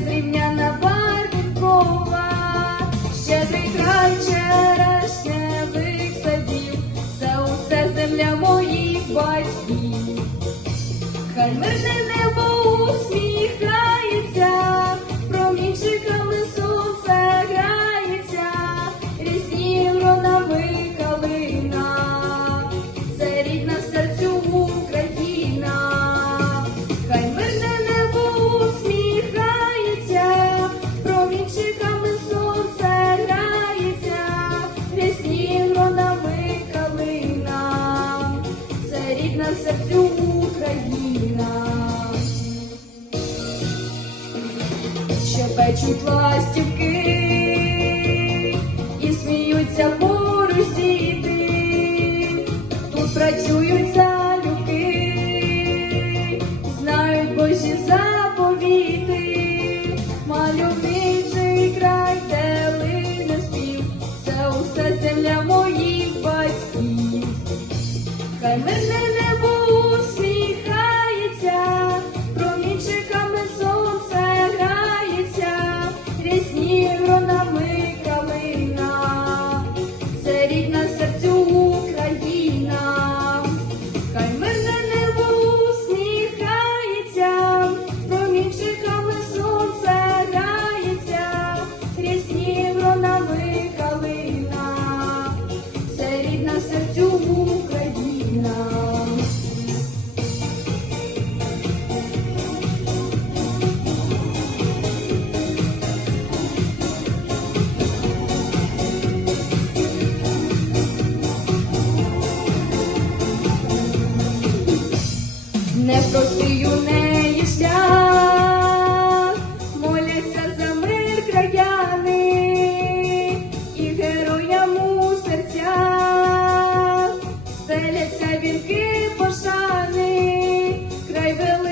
незрівняна барвінкова, щедрий край черешневих садів, це усе земля моїх батьків, хай мирне небо. Щебечуть ластівки. непростий у неї шлях, моляться за мир краяни і героям у серцях, стеляться вінки пошани, край великий.